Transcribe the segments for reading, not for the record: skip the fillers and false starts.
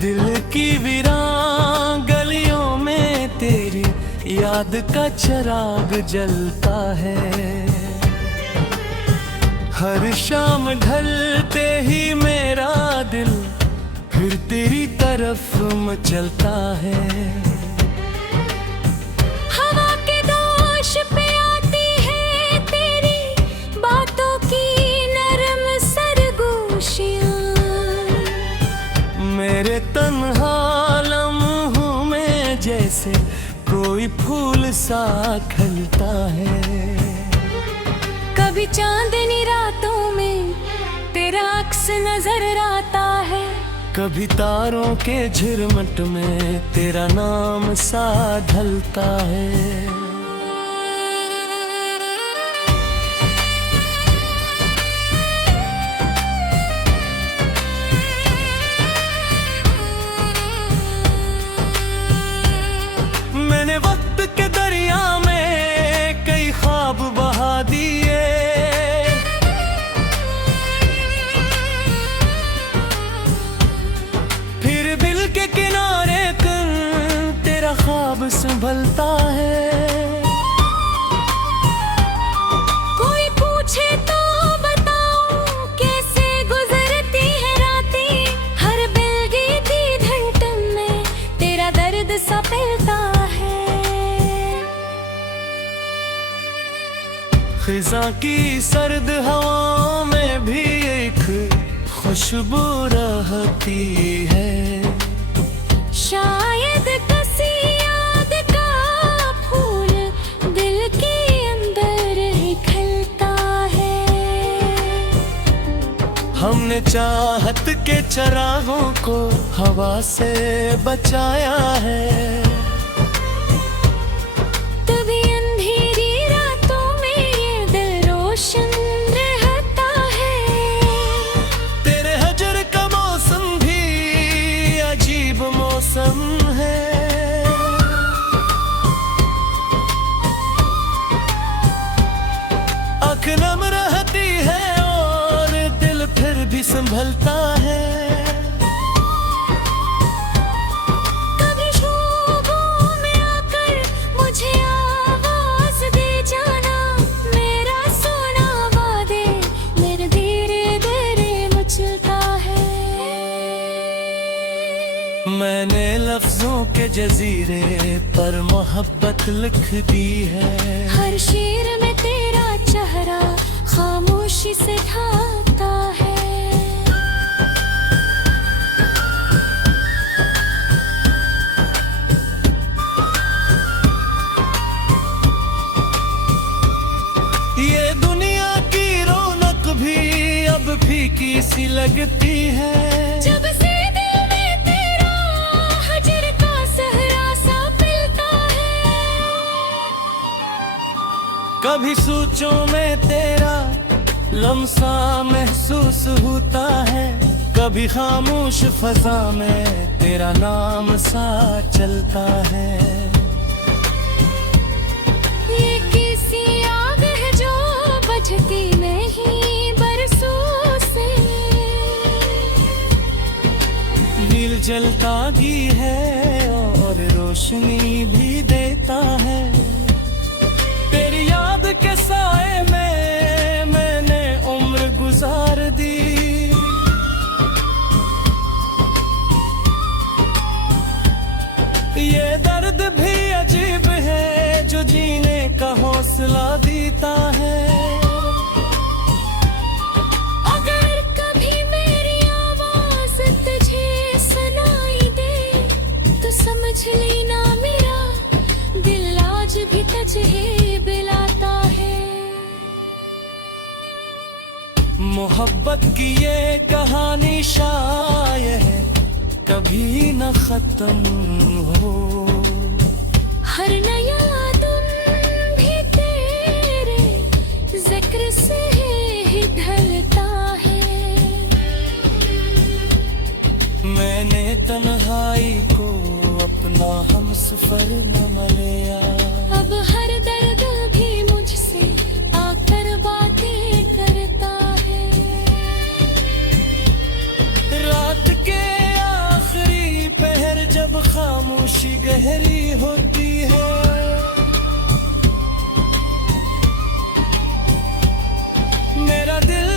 दिल की वीरान गलियों में तेरी याद का चिराग जलता है। हर शाम ढलते ही मेरा दिल फिर तेरी तरफ मचलता है। हवा के दोष पे आती है तेरी बातों की नरम सरगोशियां। मेरे तन्हा लम्हों में जैसे कोई फूल सा खिलता है। कभी चांदनी रातों में तेरा अक्स नजर आता है। कभी तारों के झिरमट में तेरा नाम सा ढलता है। मैंने वक्त के दरिया में कई ख्वाब बहा दिए। फिर दिल के किनारे कर तेरा ख्वाब संभलता है। कोई पूछे तो बताऊं कैसे गुजरती है रातें। हर बेलगीती धड़कन में तेरा दर्द सा फैलता है। खिज़ा की सर्द हवाओं में भी एक खुशबू रहती है। शायद किसी याद का फूल दिल के अंदर ही खिलता है। हमने चाहत के चिरागों को हवा से बचाया है। तभी अंधेरी रातों में ये दिल रोशन रहता है। तेरे हजर का मौसम भी अजीब मौसम है। आँख नम रहती है और दिल फिर भी संभलता है। कभी ख्वाबों में आकर मुझे आवाज दे जाना। मेरा सोना वादे मेरे धीरे धीरे मचलता है। मैंने लफ्जों के जजीरे पर मोहब्बत लिख दी है। हर शेर में तेरा चेहरा खामोशी से ढाकता है। ये दुनिया की रौनक भी अब फीकी सी लगती है। जब से दिल में तेरा हजर का सहरा सा पिलता है। कभी सोचों में तेरा लम्सा महसूस होता है। कभी खामोश फजा में तेरा नाम सा चलता है। ये किसी आग है जो बुझती नहीं बरसों से। दिल जलता भी है और रोशनी भी देता है। तेरी याद के साए में मैंने उम्र गुजार दी। ये दर्द भी अजीब है जो जीने का हौसला देता है। अगर कभी मेरी आवाज तुझे सुनाई दे तो समझ लेना मेरा दिल आज भी तुझे बुलाता है। मोहब्बत की ये कहानी शायद कभी न खत्म हो। हर नया दिन भी तेरे जिक्र से ही ढलता है। मैंने तन्हाई को अपना हमसफर बना लिया। अब हर दर्द भी मुझसे आकर बातें करता है। रात के आखिरी खामोशी गहरी होती है। मेरा दिल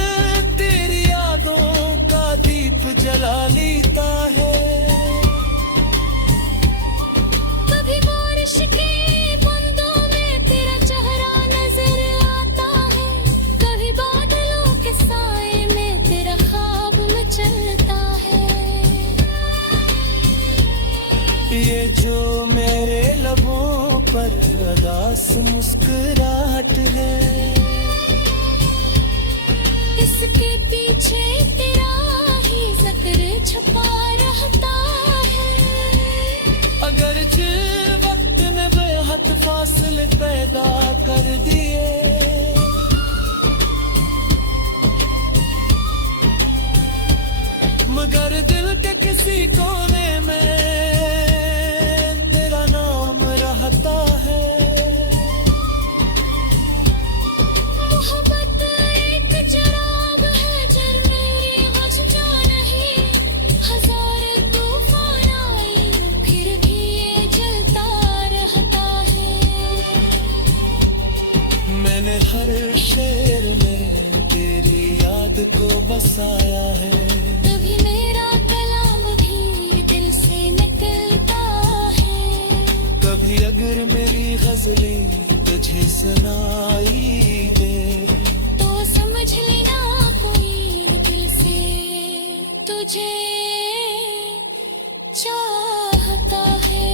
तेरी यादों का दीप जला लेता है। कभी बारिश की बूंदों में तेरा चेहरा नजर आता है, कभी बादलों के साए में तेरा ख्वाब मचलता है। ये जो मेरे लबों पर अदास मुस्कुराहट है, इसके पीछे तेरा ही जिक्र छुपा रहता है। अगर वक्त ने बेहद फासले पैदा कर दिए, मगर दिल के किसी कोने में तेरा नाम रहता है। मोहब्बत एक चिराग है जर मेरी बुझ जा नहीं, हजार तूफान आई फिर भी ये जलता रहता है। मैंने हर शेर में तेरी याद को बसाया है, तभी मेरा कलाम भी दिल से निकलता है। कभी अगर मेरी गजलें तुझे सुनाई दे, तो समझ लेना कोई दिल से तुझे चाहता है।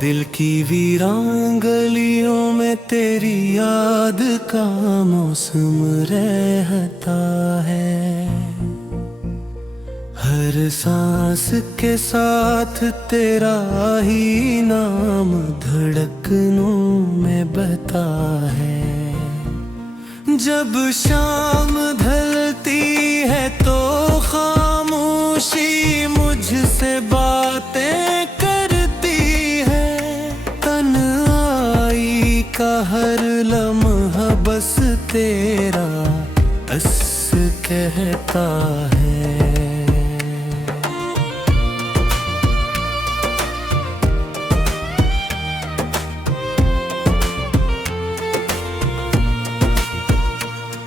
दिल की वीरान गलियों में तेरी याद का मौसम रहता है। हर सांस के साथ तेरा ही नाम धड़कनों में बहता है। जब शाम ढलती है तो खामोशी मुझसे बातें करती है। तन्हाई का हर लम्हा बस तेरा बस कहता है।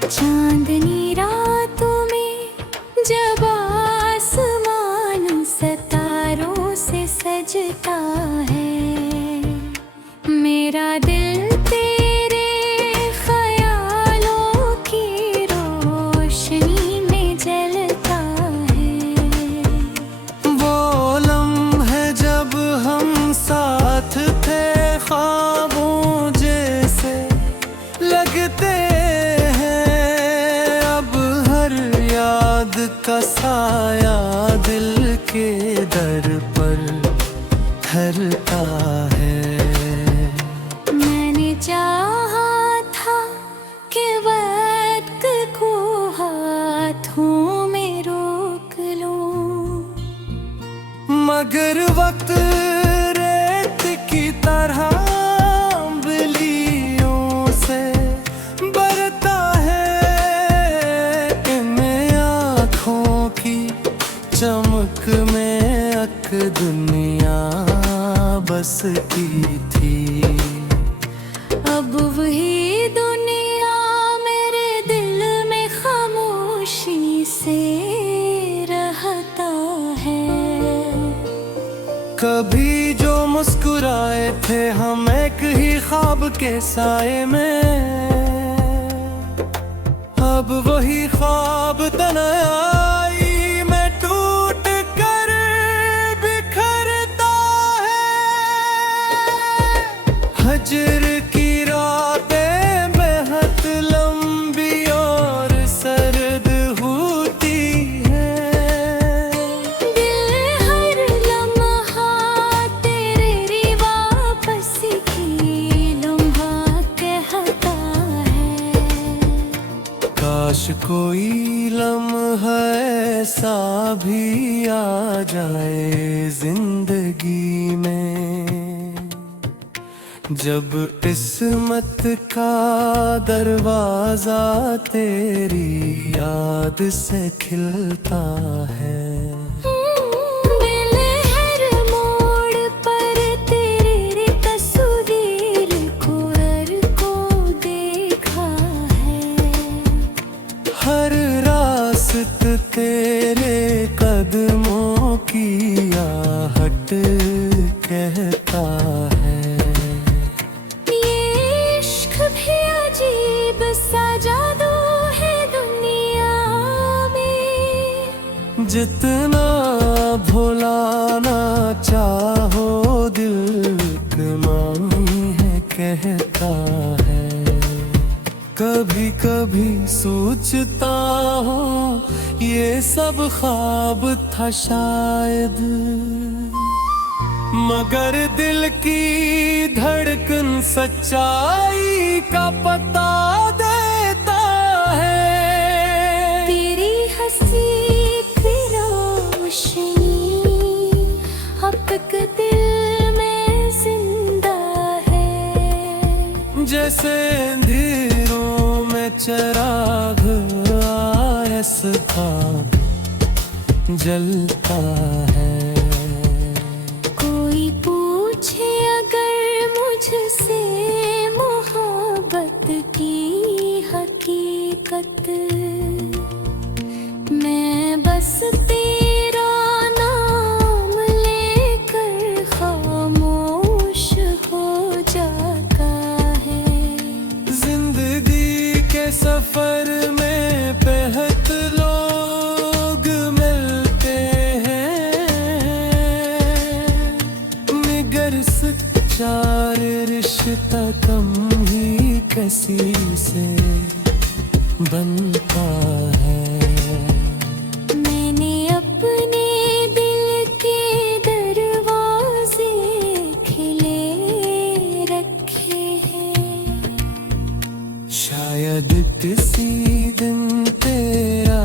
चांदनी रातों में जब आसमान सितारों से सजता है, मेरा दिल तेरे ख्यालों की रोशनी में जलता है। वो लम्हे जब हम साथ थे ख्वाबों जैसे लगते का साया दिल के दर पर ठहरता है। मैंने चाहा था कि वक्त को हाथों में रोक लूं, मगर वक्त रेत की तरह बिल्लियों से बरता है। चमक में अक दुनिया बसती थी। अब वही दुनिया मेरे दिल में खामोशी से रहता है। कभी जो मुस्कुराए थे हम एक ही ख्वाब के साए में, अब वही ख्वाब तन्हाई में टूट कर बिखरता है। हजर की रातें बेहद लंबी और सर्द होती है। दिल हर लम्हा तेरे वापस की लम्हा कहता है। काश कोई लम्हा ऐसा भी आ जाए जिंदगी में, जब किस्मत का दरवाजा तेरी याद से खिलता है। मैंने हर मोड़ पर तेरी तस्वीर को देखा है। हर रास्त तेरे कदमों की आहट कहता है। ये इश्क भी अजीब सा जादू है दुनिया में। जितना भुलाना चाहो दिल कमाई है कहता है। कभी कभी सोचता हूँ ये सब ख्वाब था शायद, मगर दिल की धड़कन सच्चाई का पता देता है। तेरी हंसी की रोशनी अब तक दिल में जिंदा है। जैसे अंधेरों में चिराग आयस था जलता है। कोई पूछे अगर मुझसे मोहब्बत की हकीकत, मैं बस तेरा नाम लेकर खामोश हो जाता है। जिंदगी के सफर में बेहद लोग मिलते हैं, मगर सच्चा रिश्ता कम ही किसी से बनता है। मैंने अपने दिल के दरवाजे खिले रखे हैं। शायद किसी दिन तेरा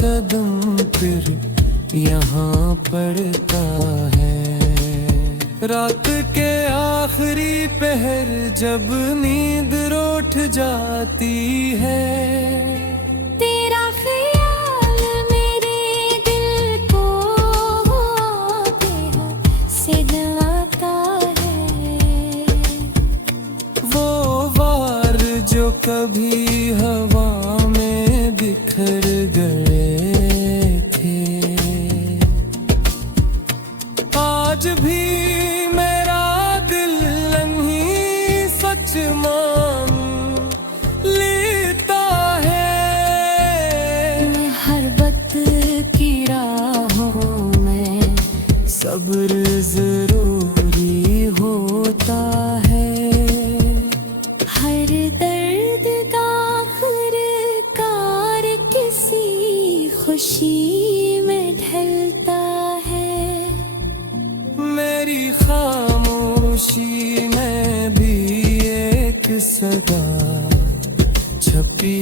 कदम फिर यहाँ पड़ता है। रात के आखिरी पहर जब नींद रूठ जाती है, तेरा ख्याल मेरे दिल को बेहद सिलवाता है। वो वार जो कभी हवा में बिखर गए थे, आज भी मेरा दिल नहीं सच मान लेता है। हर वक्त की राहों में सब्र जरूरी होता है। हर दर्द आखिरकार किसी खुशी में ढलता है। मेरी खामोशी में भी एक सदा छपी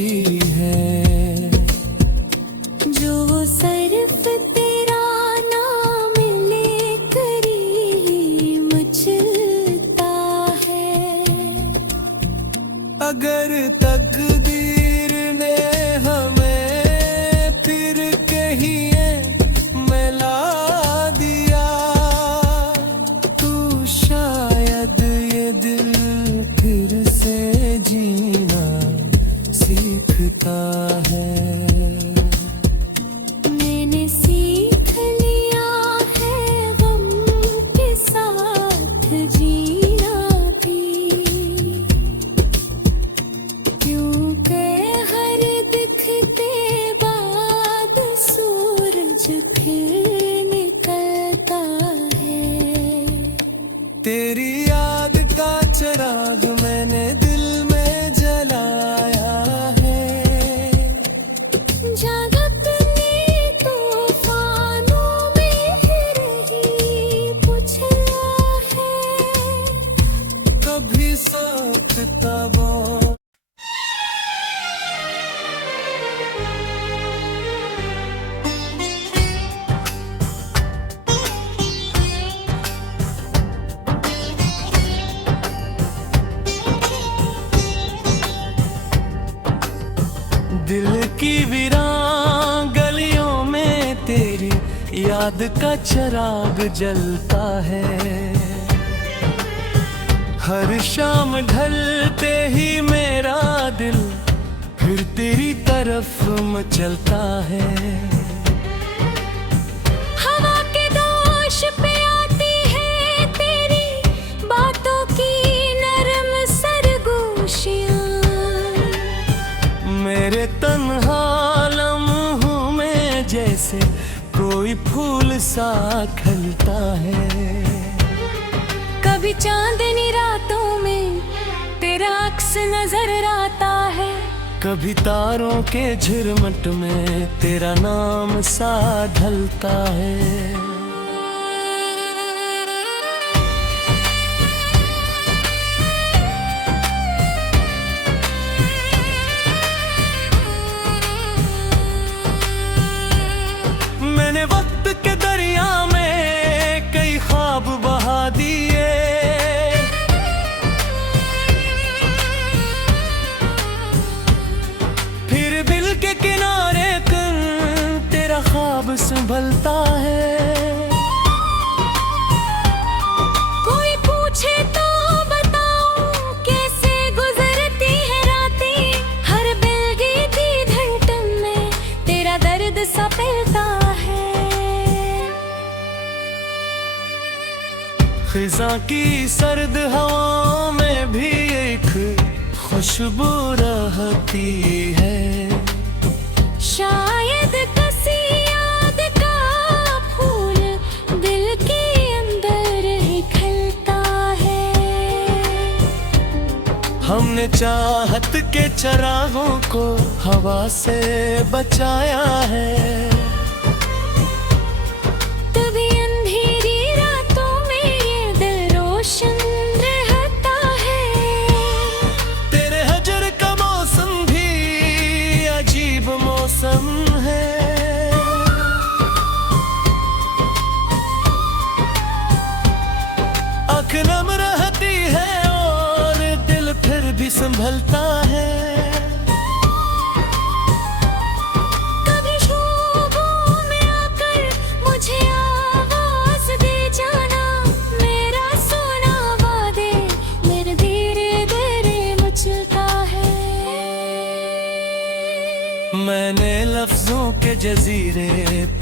है, जो सिर्फ तेरा नाम लेकर ही मचलता है। अगर तकदीर ने हमें फिर कहीं मिला दिया, तो शायद ये दिल फिर से जीना सीखता है। मैंने सीख लिया है गम के साथ जीना भी, क्योंकि हर दिखते बाद सूरज फिर निकलता है। तेरी याद का चिराग मैंने दिल में जलाया है। जागतनी तूफानों में फिर ही पुछला है। कभी सोचता वो दिल की वीरान गलियों में तेरी याद का चिराग जलता है। हर शाम ढलते ही मेरा दिल फिर तेरी तरफ मचलता है। हवा के दोष पे आती है तेरी बातों की नरम सरगोशियां। मेरे तन्हा लम्हों में जैसे कोई फूल सा खिलता है। कभी चांदनी रातों में तेरा अक्स नजर आता है। कभी तारों के झिरमट में तेरा नाम सा ढलता है। मैंने वक्त के दरिया में कई ख्वाब बहा दिए। फिर दिल के किनारे कर तेरा ख्वाब संभलता है। कोई पूछे तो बताऊं कैसे गुजरती है रातें। हर बिलगीती धड़कन में तेरा दर्द सा फैलता है। खिज़ां की सर्द हवाओं में भी एक खुशबू रहती है। शायद किसी याद का फूल दिल के अंदर ही खिलता है। हमने चाहत के चरागों को हवा से बचाया है। तभी अंधेरी रातों में ये दिल रोशन रहता है। तेरे हजर का मौसम भी अजीब मौसम है। आँख नम रहती है और दिल फिर भी संभलता है। कभी ख्वाबों में आकर मुझे आवाज दे जाना। मेरा सोना वादे मेरे धीरे धीरे मचलता है। मैंने लफ्जों के जजीरे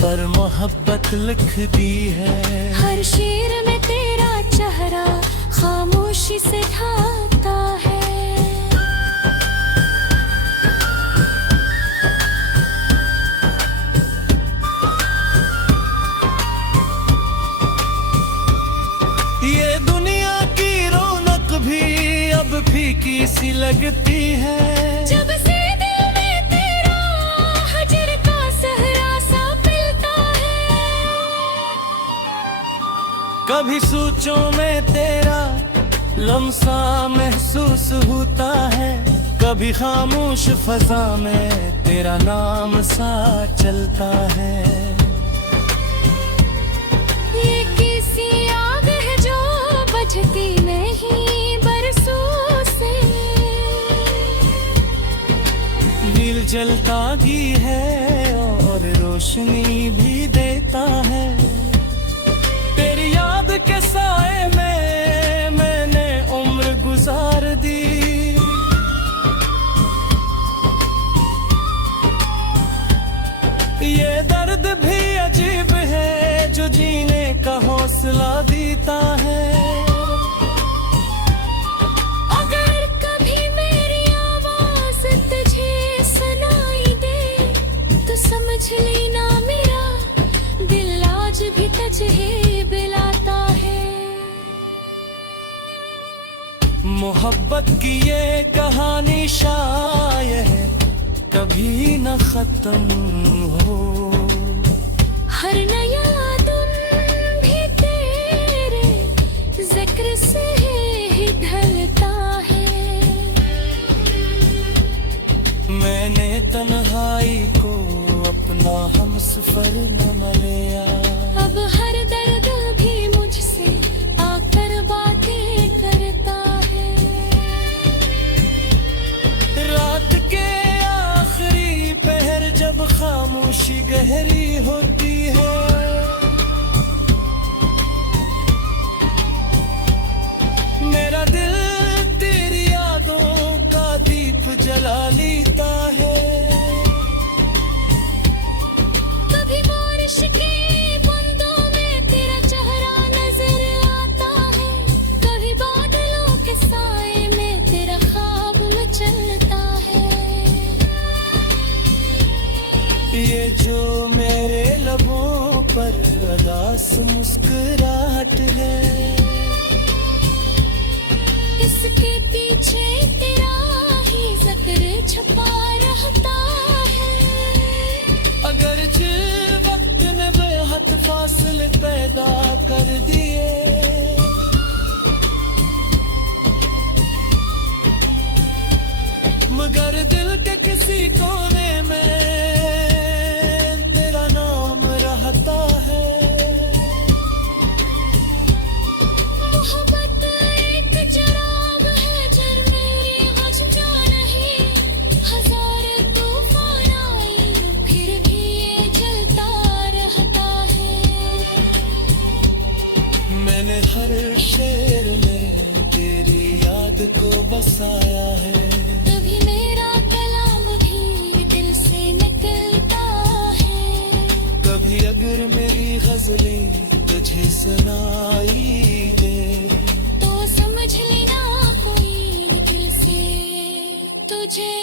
पर मोहब्बत लिख दी है। हर शेर में तेरा चेहरा खामोशी से ढाकता है। ये दुनिया की रौनक भी अब फीकी सी लगती है। जब से दिल में तेरा हजर का सहरा सा मिलता है। कभी सोचों में तेरा लम्सा महसूस होता है। कभी खामोश फजा में तेरा नाम सा चलता है। ये किसी आग है जो बुझती नहीं बरसों से। दिल जलता भी है और रोशनी भी देता है। तेरी याद के साए में मैंने उम्र गुजार दी। ये दर्द भी अजीब है जो जीने का हौसला देता है। अगर कभी मेरी आवाज तुझे सुनाई दे तो समझ लेना मेरा दिल आज भी तुझे बुलाता है। मोहब्बत की ये कहानी शायद कभी न खत्म हो। हर नया दिन भी तेरे जिक्र से ही ढलता है। मैंने तन्हाई को अपना हमसफर न लिया। अब हर दर्द भी मुझसे आकर बातें करता है। रात के आखिरी खामोशी गहरी होती है। मेरा दिल तेरी यादों का दीप जला लेता है। कभी बारिश के बूंदों में तेरा चेहरा नजर आता है, कभी बादलों के साए में तेरा ख्वाब मचलता है। ये जो मेरे लबों पर अदास मुस्कुराहट है, इसके पीछे तेरा ही जिक्र छुपा रहता है। अगर वक्त ने बेहद फासले पैदा कर दिए, मगर दिल के किसी कोने में तेरा नाम रहता है। मोहब्बत एक जराब है जर मेरी बुझ जा नहीं, हजार तूफान आई फिर भी ये जलता रहता है। मैंने हर शेर में तेरी याद को बसाया है। तभी मेरा कलाम भी दिल से निकलता है। कभी अगर मेरी गजलें तुझे सुनाई दे, तो समझ लेना कोई दिल से तुझे